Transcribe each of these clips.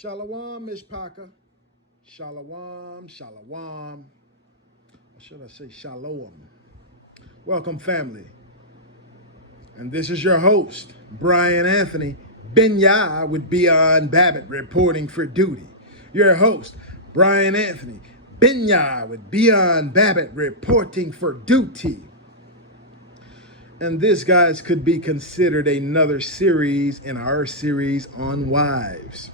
Shalom, Mishpaka. Shalom, shalom. Or should I say shalom? Welcome, family. And this is your host, Brian Anthony Benya with Beyond Babbitt, reporting for duty. Your host, Brian Anthony Benya with Beyond Babbitt, reporting for duty. And this, guys, could be considered another series in our series on wives.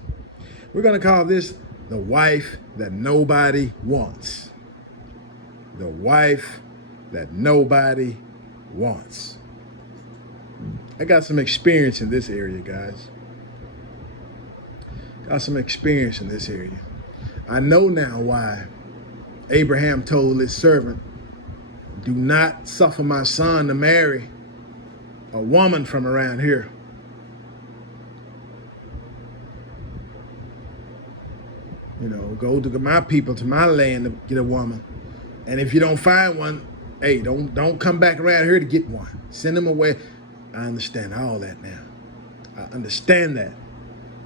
We're going to call this The Wife That Nobody Wants. The Wife That Nobody Wants. I got some experience in this area, guys. Got some experience in this area. I know now why Abraham told his servant, do not suffer my son to marry a woman from around here. You know, go to my people, to my land to get a woman. And if you don't find one, hey, don't come back around here to get one. Send them away. I understand all that now. I understand that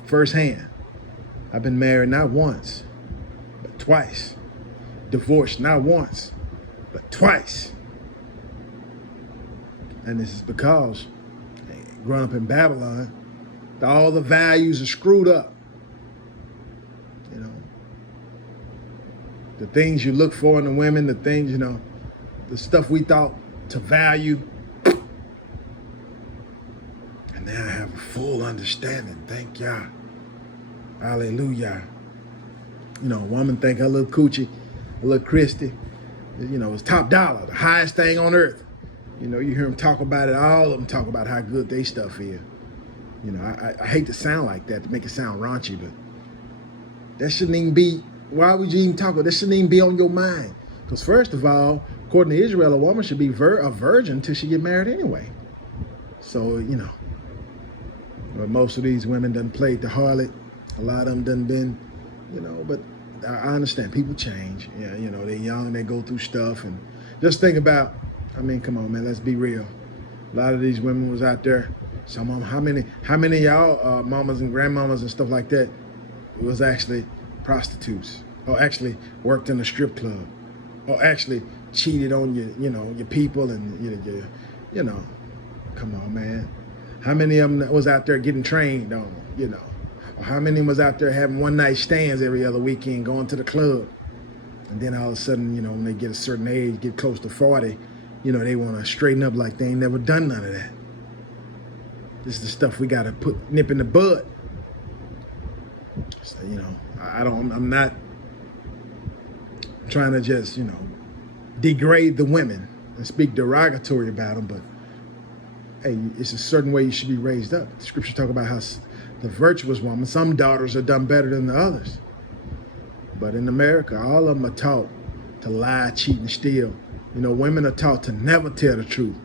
firsthand. I've been married not once, but twice. Divorced not once, but twice. And this is because growing up in Babylon, all the values are screwed up. You know, the things you look for in the women, the things, you know, the stuff we thought to value. And now I have a full understanding. Thank y'all. Hallelujah. You know, a woman think her little coochie, a little Christy, you know, is top dollar, the highest thing on earth. You know, you hear them talk about it, all of them talk about how good they stuff is. You know, I hate to sound like that, to make it sound raunchy, but that shouldn't even be, why would you even talk about that? Shouldn't even be on your mind. Because first of all, according to Israel, a woman should be a virgin until she get married anyway. So, you know, but most of these women done played the harlot. A lot of them done been, you know, but I understand people change. Yeah, you know, they're young, they go through stuff. And just think about, I mean, come on, man, let's be real. A lot of these women was out there. Some of them, how many of y'all mamas and grandmamas and stuff like that was actually prostitutes, or actually worked in a strip club, or actually cheated on your people and you know, come on, man. How many of them was out there getting trained on, you know, or how many was out there having one night stands every other weekend, going to the club, and then all of a sudden, you know, when they get a certain age, get close to 40, you know, they want to straighten up like they ain't never done none of that. This is the stuff we got to nip in the bud. So, you know, I'm not trying to just, you know, degrade the women and speak derogatory about them, but hey, it's a certain way you should be raised up. The scriptures talk about how the virtuous woman, some daughters are done better than the others. But in America, all of them are taught to lie, cheat, and steal. You know, women are taught to never tell the truth.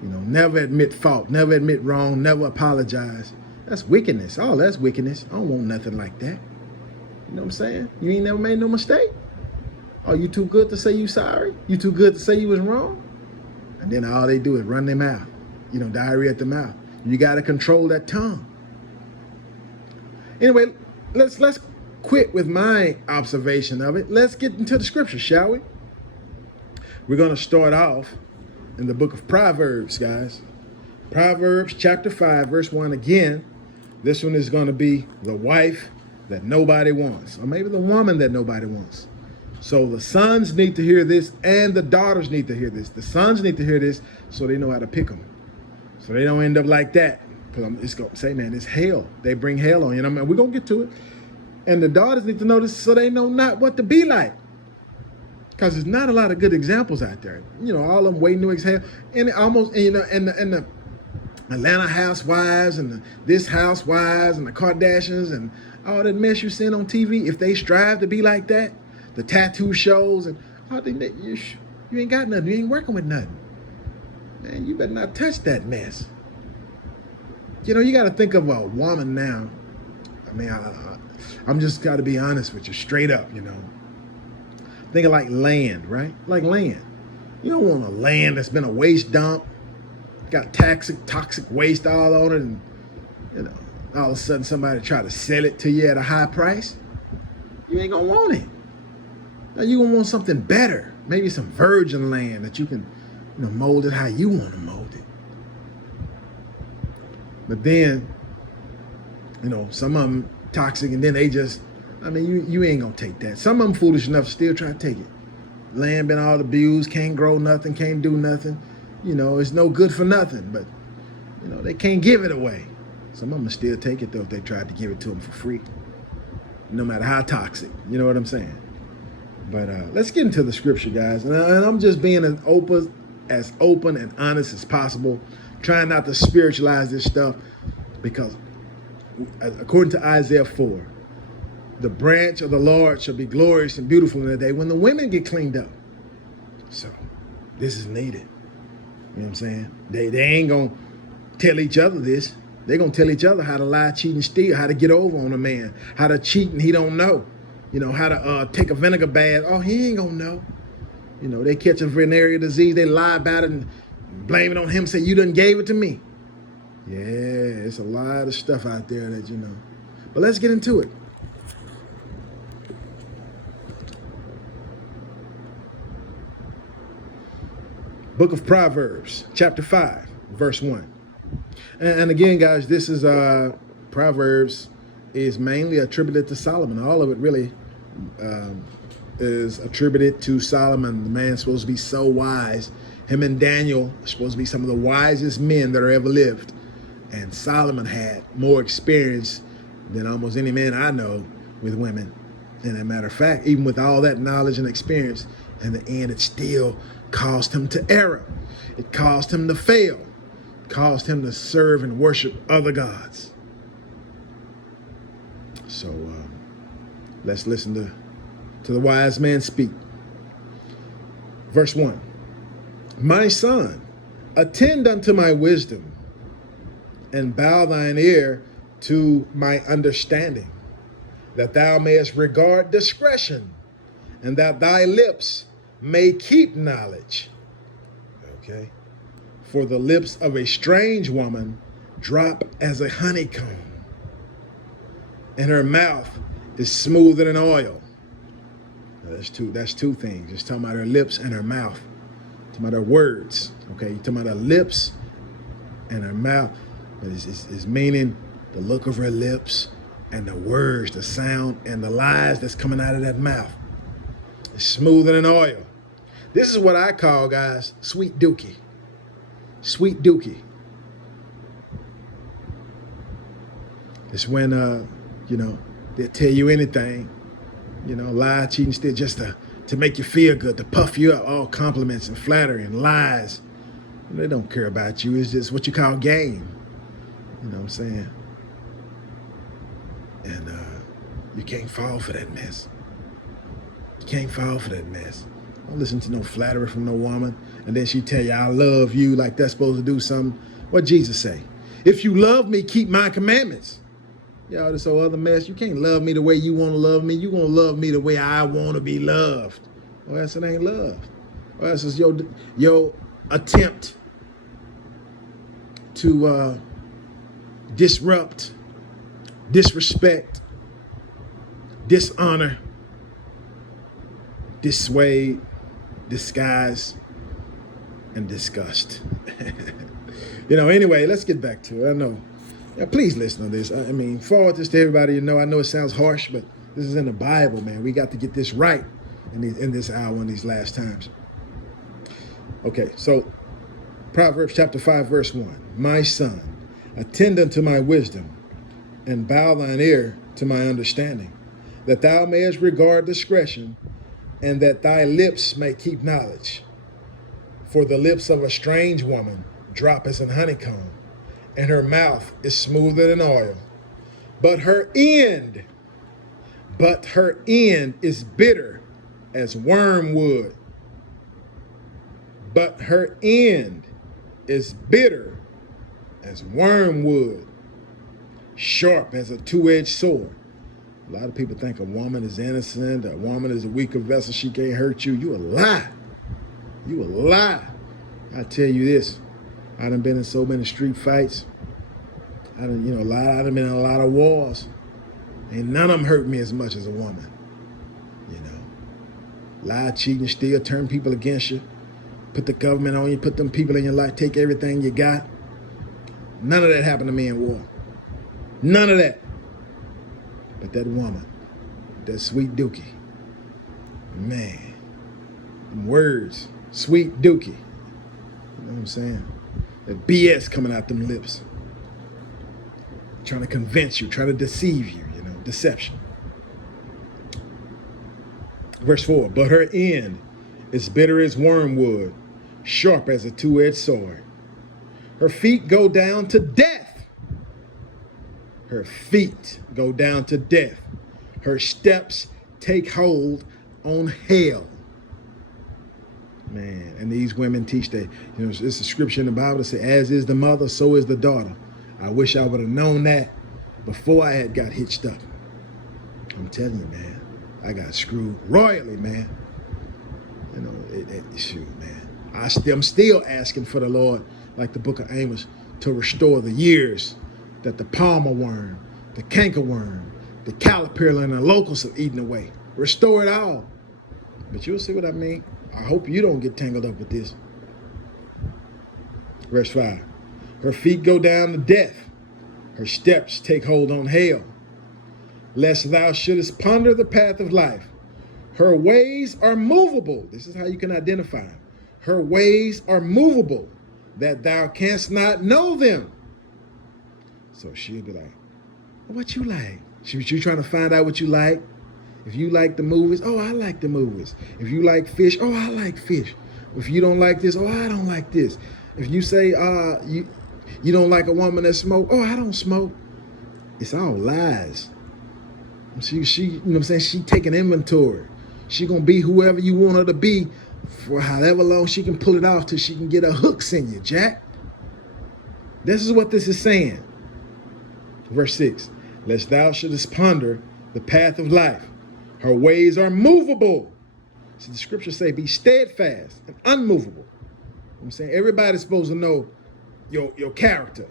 You know, never admit fault, never admit wrong, never apologize. That's wickedness. Oh, that's wickedness. I don't want nothing like that. You know what I'm saying? You ain't never made no mistake? Oh, you too good to say you sorry? You too good to say you was wrong? And then all they do is run their mouth. You know, diarrhea at the mouth. You got to control that tongue. Anyway, let's quit with my observation of it. Let's get into the scripture, shall we? We're going to start off in the book of Proverbs, guys. Proverbs chapter 5, verse 1 again. This one is going to be the wife that nobody wants, or maybe the woman that nobody wants. So the sons need to hear this, and the daughters need to hear this. The sons need to hear this so they know how to pick them, so they don't end up like that. Because it's going to say, man, it's hell. They bring hell on you. And we're going to get to it. And the daughters need to know this so they know not what to be like. Because there's not a lot of good examples out there. You know, all of them waiting to exhale. And almost, you know, and the Atlanta housewives and this housewives and the Kardashians and all that mess you seen on TV, if they strive to be like that, the tattoo shows and all that, you ain't got nothing. You ain't working with nothing. Man, you better not touch that mess. You know, you got to think of a woman now. I mean, I'm just got to be honest with you, straight up, you know. Think of like land, right? Like land. You don't want a land that's been a waste dump, got toxic waste all on it, and you know, all of a sudden somebody try to sell it to you at a high price, you ain't gonna want it. Now you gonna want something better, maybe some virgin land that you can, mold it how you want to mold it. But then, some of them toxic, and then they just, you ain't gonna take that. Some of them foolish enough to still try to take it. Land been all abused, can't grow nothing, can't do nothing. It's no good for nothing, but they can't give it away. Some of them still take it though if they tried to give it to them for free, no matter how toxic. You know what I'm saying? But let's get into the scripture, guys. And I'm just being as open and honest as possible, trying not to spiritualize this stuff, because according to Isaiah 4, the branch of the Lord shall be glorious and beautiful in the day when the women get cleaned up. So this is needed. You know what I'm saying? They ain't going to tell each other this. They're going to tell each other how to lie, cheat, and steal, how to get over on a man, how to cheat and he don't know. How to take a vinegar bath. Oh, he ain't going to know. They catch a venereal disease. They lie about it and blame it on him, say, you done gave it to me. Yeah, it's a lot of stuff out there that But let's get into it. Book of Proverbs, chapter 5, verse 1. And again, guys, this is Proverbs is mainly attributed to Solomon. All of it really is attributed to Solomon. The man's supposed to be so wise. Him and Daniel are supposed to be some of the wisest men that are ever lived. And Solomon had more experience than almost any man I know with women. And as a matter of fact, even with all that knowledge and experience, in the end, it still caused him to err. It caused him to fail. It caused him to serve and worship other gods. So let's listen to the wise man speak. Verse 1. My son, attend unto my wisdom, and bow thine ear to my understanding, that thou mayest regard discretion, and that thy lips may keep knowledge. Okay. For the lips of a strange woman drop as a honeycomb, and her mouth is smoother than oil. Now, that's two things. Just talking about her lips and her mouth. Talking about her words. Okay, you're talking about her lips and her mouth. But it's meaning the look of her lips and the words, the sound, and the lies that's coming out of that mouth. It's smoother than oil. This is what I call, guys, sweet dookie. Sweet dookie. It's when, they'll tell you anything, lie, cheating, steal, just to make you feel good, to puff you up, all compliments and flattery and lies. They don't care about you. It's just what you call game. You know what I'm saying? And you can't fall for that mess. You can't fall for that mess. Don't listen to no flattery from no woman, and then she tell you, I love you, like that's supposed to do something. What Jesus say? If you love me, keep my commandments. Y'all, this whole other mess. You can't love me the way you want to love me. You gonna love me the way I want to be loved. Well, that's it ain't love. Well, that's just your attempt to disrupt, disrespect, dishonor, dissuade, disguise, and disgust. Anyway, let's get back to it. I know. Please listen to this. Forward this to everybody. I know it sounds harsh, but this is in the Bible, man. We got to get this right in this hour, in these last times. Okay, so Proverbs chapter 5, verse 1. My son, attend unto my wisdom, and bow thine ear to my understanding, that thou mayest regard discretion, and that thy lips may keep knowledge. For the lips of a strange woman drop as an honeycomb, and her mouth is smoother than oil. But her end is bitter as wormwood. But her end is bitter as wormwood, sharp as a two-edged sword. A lot of people think a woman is innocent, a woman is a weaker vessel, she can't hurt you. You a lie. You a lie. I tell you this, I done been in so many street fights. I've been in a lot of wars. Ain't none of them hurt me as much as a woman. You know, lie, cheat, and steal, turn people against you, put the government on you, put them people in your life, take everything you got. None of that happened to me in war. None of that. But that woman, that sweet Dookie, man, them words, sweet Dookie. You know what I'm saying? That BS coming out them lips. Trying to convince you, trying to deceive you, deception. Verse 4, but her end is bitter as wormwood, sharp as a two-edged sword. Her feet go down to death. Her feet go down to death. Her steps take hold on hell. Man, and these women teach that, it's a scripture in the Bible that says, as is the mother, so is the daughter. I wish I would have known that before I had got hitched up. I'm telling you, man, I got screwed royally, man. Shoot, man. I'm still asking for the Lord, like the book of Amos, to restore the years that the palmer worm, the cankerworm, the caterpillar, and the locusts have eaten away. Restore it all. But you'll see what I mean. I hope you don't get tangled up with this. Verse 5. Her feet go down to death. Her steps take hold on hell. Lest thou shouldest ponder the path of life. Her ways are movable. This is how you can identify them. Her ways are movable, that thou canst not know them. So she'll be like, what you like? She's trying to find out what you like. If you like the movies, oh, I like the movies. If you like fish, oh, I like fish. If you don't like this, oh, I don't like this. If you say you don't like a woman that smoke, oh, I don't smoke. It's all lies. She you know what I'm saying? She taking inventory. She gonna be whoever you want her to be for however long she can pull it off till she can get her hooks in you, Jack. This is what this is saying. Verse 6, lest thou shouldest ponder the path of life. Her ways are movable. See, the scriptures say be steadfast and unmovable. You know what I'm saying? Everybody's supposed to know your character,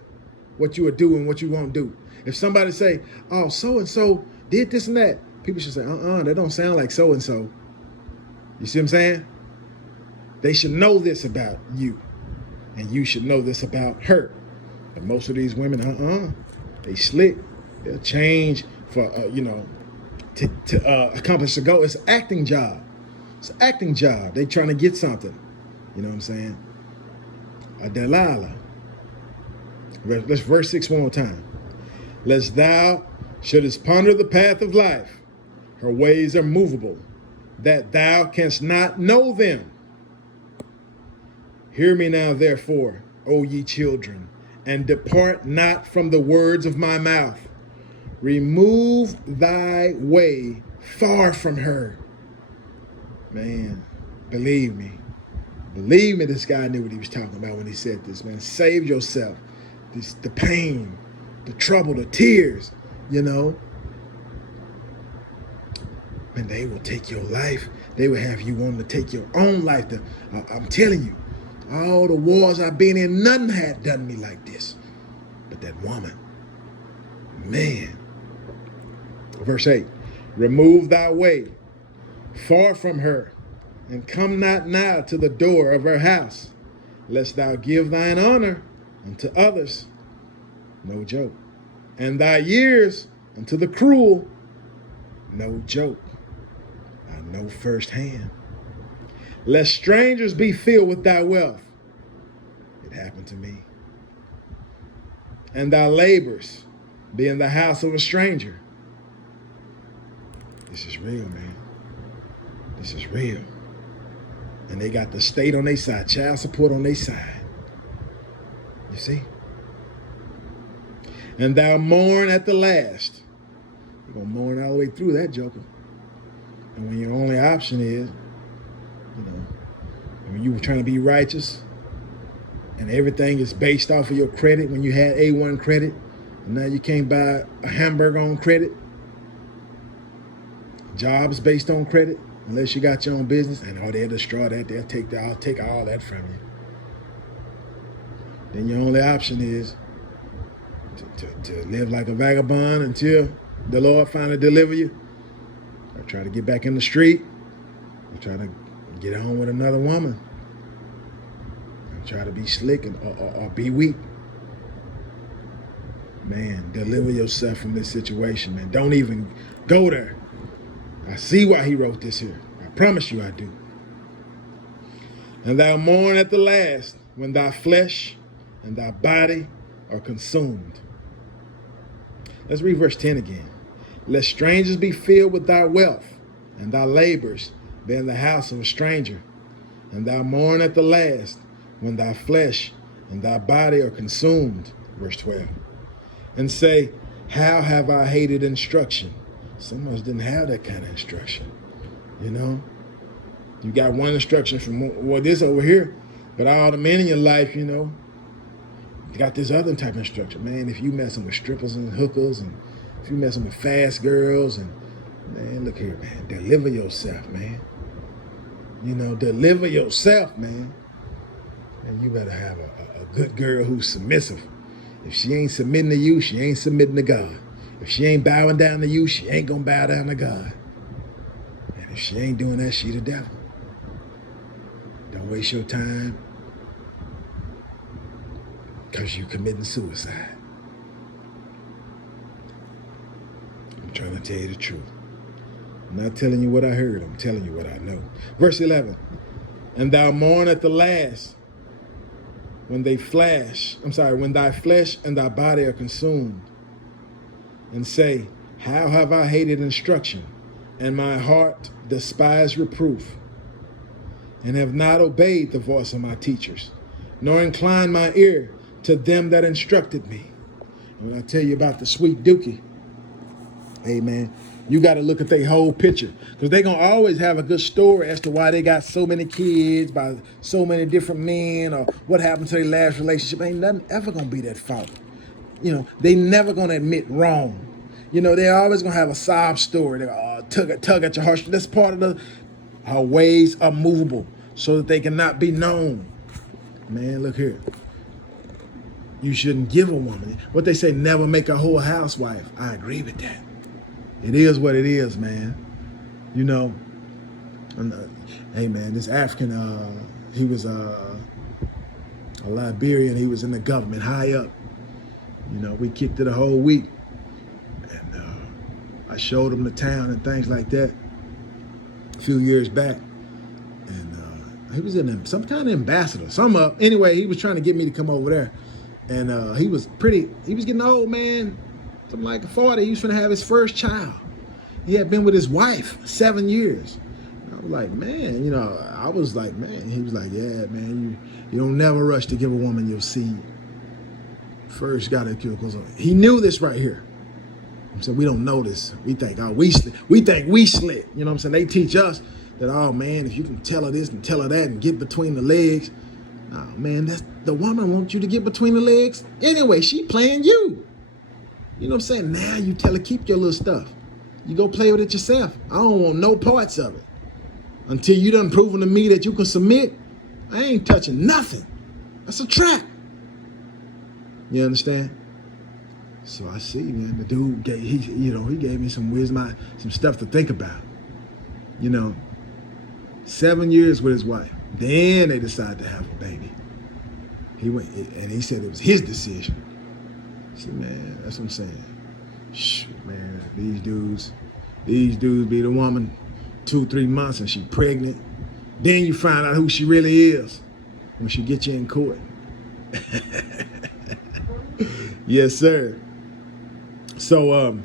what you will do and what you won't do. If somebody say, oh, so-and-so did this and that, people should say, that don't sound like so-and-so. You see what I'm saying? They should know this about you, and you should know this about her. But most of these women, they slick. They'll change for, to accomplish a goal. It's an acting job. It's an acting job. They trying to get something. You know what I'm saying? A Delilah. Let's verse 6 one more time. Lest thou shouldest ponder the path of life. Her ways are movable, that thou canst not know them. Hear me now, therefore, O ye children, and depart not from the words of my mouth. Remove thy way far from her. Man, believe me. Believe me, this guy knew what he was talking about when he said this, man. Save yourself. The pain, the trouble, the tears, And they will take your life. They will have you wanting to take your own life. I'm telling you, all the wars I've been in, none had done me like this. But that woman, man. Verse 8, remove thy way far from her, and come not now to the door of her house, lest thou give thine honor unto others, no joke, and thy years unto the cruel, no joke. I know firsthand. Lest strangers be filled with thy wealth. It happened to me. And thy labors be in the house of a stranger. This is real, man. This is real. And they got the state on their side, child support on their side. You see? And thou mourn at the last. You're going to mourn all the way through that, joker. And when your only option is, when you were trying to be righteous and everything is based off of your credit, when you had A1 credit, and now you can't buy a hamburger on credit. Jobs based on credit, unless you got your own business, and they'll destroy that. They'll take all that from you. Then your only option is to live like a vagabond until the Lord finally deliver you, or try to get back in the street, or try to get on with another woman, or try to be slick or be weak. Man, deliver yourself from this situation, man. Don't even go there. I see why he wrote this here. I promise you I do. And thou mourn at the last, when thy flesh and thy body are consumed. Let's read verse 10 again. Lest strangers be filled with thy wealth, and thy labors be in the house of a stranger. And thou mourn at the last, when thy flesh and thy body are consumed. Verse 12. And say, how have I hated instruction? Some of us didn't have that kind of instruction. You know? You got one instruction from this over here, but all the men in your life, you know, you got this other type of instruction. Man, if you messing with strippers and hookers, and if you messing with fast girls, and man, look here, man, deliver yourself, man. You know, deliver yourself, man. And you better have a good girl who's submissive. If she ain't submitting to you, she ain't submitting to God. If she ain't bowing down to you, she ain't gonna bow down to God. And if she ain't doing that, she the devil. Don't waste your time because you're committing suicide. I'm trying to tell you the truth. I'm not telling you what I heard. I'm telling you what I know. Verse 11. And thou mourn at the last, when thy flesh and thy body are consumed, and say, how have I hated instruction, and my heart despised reproof, and have not obeyed the voice of my teachers, nor inclined my ear to them that instructed me. And when I tell you about the sweet dookie, amen, you got to look at their whole picture, because they're going to always have a good story as to why they got so many kids by so many different men, or what happened to their last relationship. Ain't nothing ever going to be that fault. You know, they never going to admit wrong. You know, they're always going to have a sob story. They're tug at your heart. That's part of our ways are movable so that they cannot be known. Man, look here. You shouldn't give a woman. What they say, never make a whole housewife. I agree with that. It is what it is, man. You know, hey, man, this African, he was a Liberian. He was in the government, high up. You know, we kicked it a whole week. And I showed him the town and things like that a few years back. And he was in some kind of ambassador. Anyway, he was trying to get me to come over there. And he was getting old, man. Something like 40. He was trying to have his first child. He had been with his wife 7 years. And I was like, man, you know, I was like, man. He was like, yeah, man, you don't never rush to give a woman your seed. First got to kill, because he knew this right here. I'm saying, we don't know this. We think, we think we slick. You know what I'm saying? They teach us that, oh man, if you can tell her this and tell her that and get between the legs. Oh man, the woman wants you to get between the legs. Anyway, she playing you. You know what I'm saying? Now you tell her, keep your little stuff. You go play with it yourself. I don't want no parts of it. Until you done proven to me that you can submit, I ain't touching nothing. That's a trap. You understand? So I see, man, the dude he gave me some wisdom, some stuff to think about. You know, 7 years with his wife. Then they decided to have a baby. He went and he said it was his decision. I said, man, that's what I'm saying. Shoot, man, these dudes be the woman 2-3 months and she pregnant. Then you find out who she really is when she get you in court. Yes, sir. So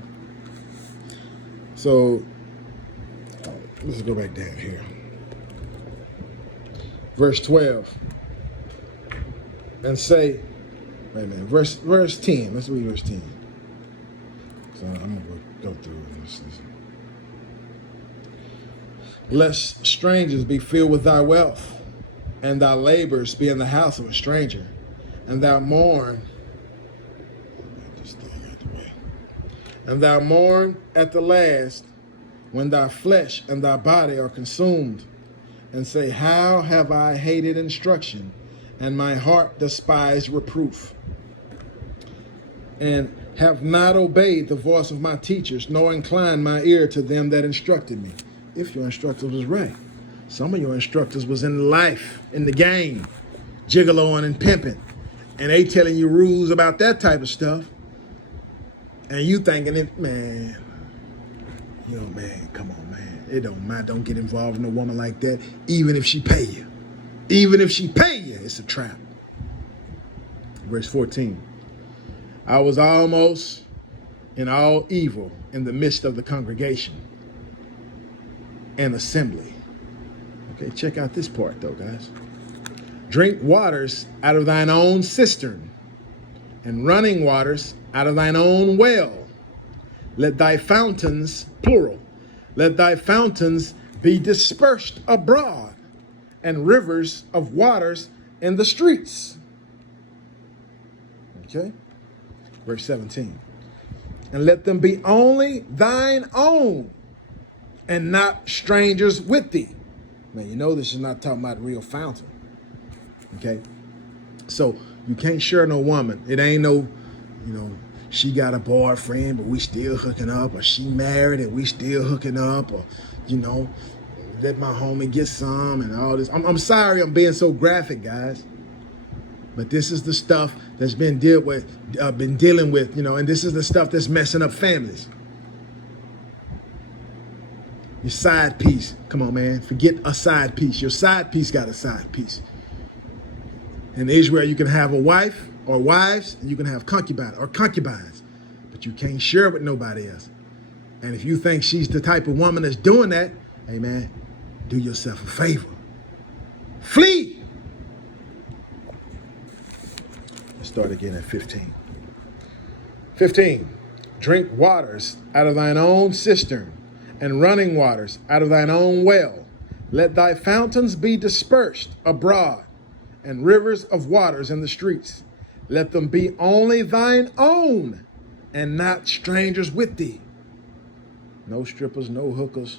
let's go back down here. Verse 12. And say, wait a minute, verse 10. Let's read verse 10. So I'm going to go through this. Lest strangers be filled with thy wealth, and thy labors be in the house of a stranger, and thou mourn. And thou mourn at the last, when thy flesh and thy body are consumed, and say, how have I hated instruction, and my heart despised reproof. and have not obeyed the voice of my teachers, nor inclined my ear to them that instructed me. If your instructors was right. Some of your instructors was in life, in the game, gigoloing and pimping. And they telling you rules about that type of stuff. And you thinking it, man, man, come on, man. It don't matter. Don't get involved in a woman like that, even if she pay you. Even if she pay you, it's a trap. Verse 14. I was almost in all evil in the midst of the congregation and assembly. Okay, check out this part though, guys. Drink waters out of thine own cistern, and running waters out of thine own well. Let thy fountains, plural, let thy fountains be dispersed abroad, and rivers of waters in the streets. Okay, verse 17. And let them be only thine own, and not strangers with thee. Now, you know this is not talking about real fountain. Okay, so you can't share no woman. It ain't no, she got a boyfriend, but we still hooking up, or she married and we still hooking up, or, let my homie get some and all this. I'm sorry I'm being so graphic, guys. But this is the stuff that's been dealing with, and this is the stuff that's messing up families. Your side piece, come on, man. Forget a side piece. Your side piece got a side piece. In Israel, you can have a wife or wives, and you can have concubines, but you can't share it with nobody else. And if you think she's the type of woman that's doing that, hey, man, do yourself a favor. Flee. Let's start again at 15. 15, drink waters out of thine own cistern, and running waters out of thine own well. Let thy fountains be dispersed abroad, and rivers of waters in the streets. Let them be only thine own, and not strangers with thee. No strippers, no hookers,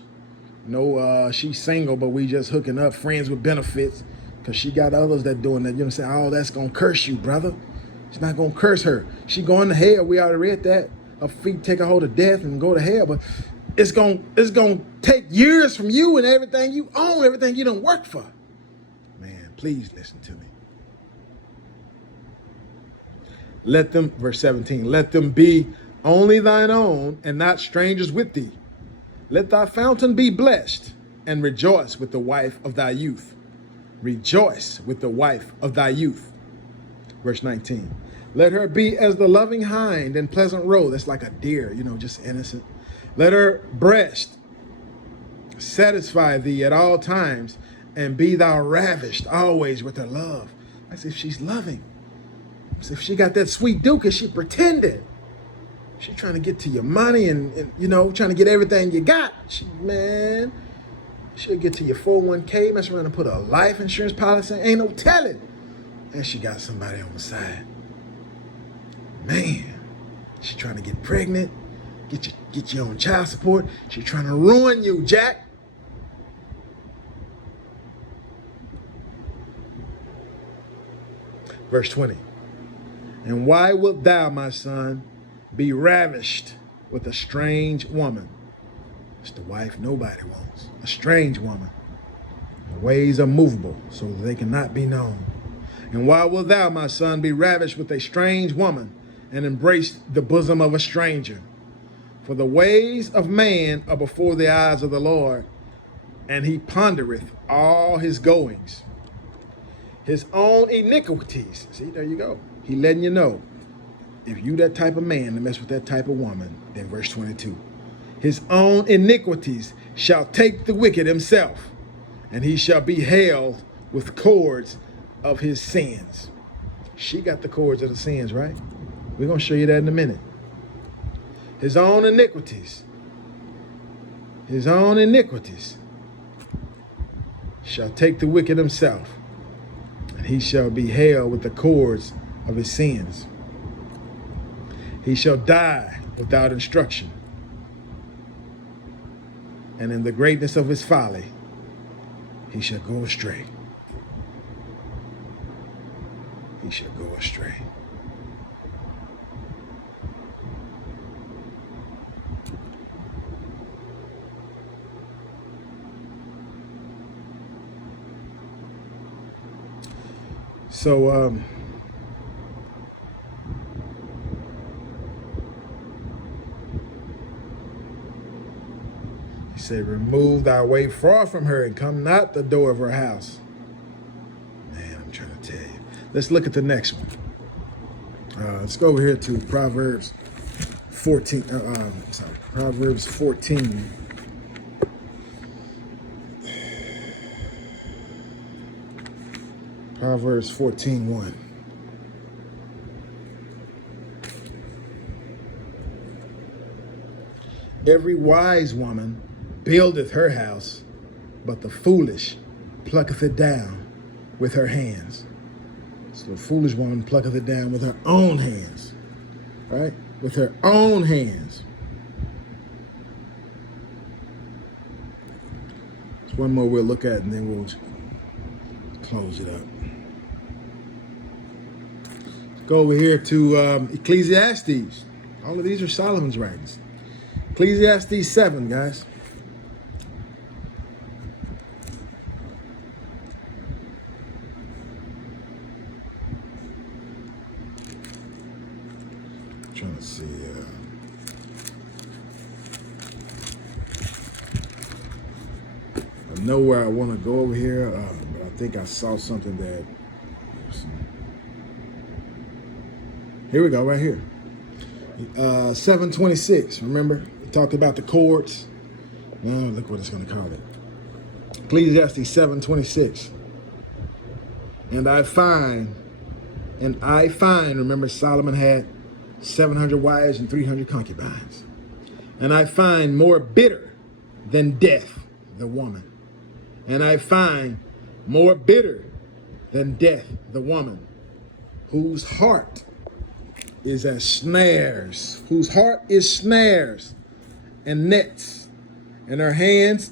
no she's single, but we just hooking up, friends with benefits, because she got others that doing that. You know what I'm saying? Oh, that's going to curse you, brother. It's not going to curse her. She going to hell. We already read that. Her feet take a hold of death and go to hell, but it's going to take years from you and everything you own, everything you don't work for. Man, please listen to me. Let them, verse 17, let them be only thine own, and not strangers with thee. Let thy fountain be blessed, and rejoice with the wife of thy youth. Rejoice with the wife of thy youth. Verse 19, let her be as the loving hind and pleasant roe. That's like a deer, just innocent. Let her breast satisfy thee at all times, and be thou ravished always with her love. That's if she's loving. So if she got that sweet duke, and she pretended. She trying to get to your money and trying to get everything you got. She'll get to your 401k, mess around and put a life insurance policy. Ain't no telling. And she got somebody on the side. Man, she trying to get pregnant, get you on child support. She trying to ruin you, Jack. Verse 20. And why wilt thou, my son, be ravished with a strange woman? It's the wife nobody wants. A strange woman. Her ways are movable, so that they cannot be known. And why wilt thou, my son, be ravished with a strange woman, and embrace the bosom of a stranger? For the ways of man are before the eyes of the Lord, and he pondereth all his goings. His own iniquities. See, there you go. He letting you know, if you that type of man to mess with that type of woman, then verse 22. His own iniquities shall take the wicked himself, and he shall be held with cords of his sins. She got the cords of the sins, right? We're going to show you that in a minute. His own iniquities. His own iniquities shall take the wicked himself, and he shall be held with the cords of his sins. He shall die without instruction, and in the greatness of his folly he shall go astray. He shall go astray. So, he said, remove thy way far from her and come not the door of her house. Man, I'm trying to tell you. Let's look at the next one. Let's go over here to Proverbs 14. Proverbs 14. Proverbs 14:1. Every wise woman buildeth her house, but the foolish plucketh it down with her hands. So the foolish woman plucketh it down with her own hands. Right? With her own hands. There's one more we'll look at and then we'll close it up. Go over here to Ecclesiastes. All of these are Solomon's writings. Ecclesiastes 7, guys. I'm trying to see. I know where I want to go over here, but I think I saw something that. Here we go, right here. 7:26. Remember, we talked about the chords. Now look what it's going to call it. Ecclesiastes 7:26. And I find. Remember, Solomon had 700 wives and 300 concubines. And I find more bitter than death the woman. And I find more bitter than death the woman, whose heart is as snares, whose heart is snares and nets, and her hands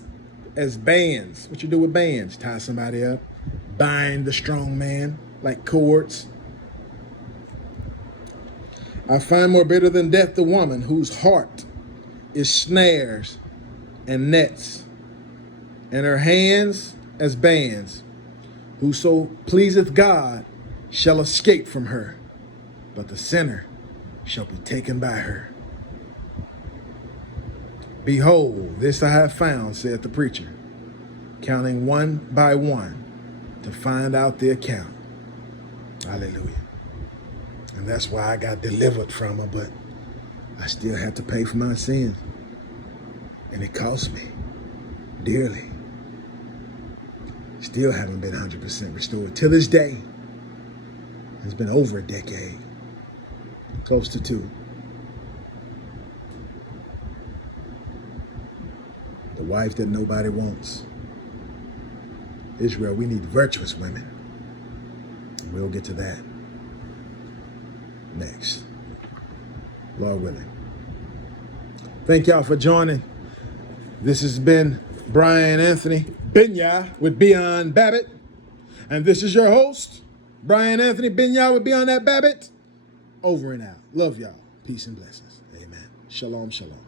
as bands. What you do with bands? Tie somebody up, bind the strong man like cords. I find more bitter than death the woman, whose heart is snares and nets, and her hands as bands. Whoso pleaseth God shall escape from her, but the sinner shall be taken by her. Behold, this I have found, saith the preacher, counting one by one to find out the account. Hallelujah. And that's why I got delivered from her, but I still have to pay for my sins. And it cost me dearly. Still haven't been 100% restored. To this day, it's been over a decade. Close to 2. The wife that nobody wants. Israel, we need virtuous women. We'll get to that next, Lord willing. Thank y'all for joining. This has been Brian Anthony Binyah with Beyond Babbitt. And this is your host, Brian Anthony Binyah with Beyond that Babbitt. Over and out. Love y'all. Peace and blessings. Amen. Shalom, shalom.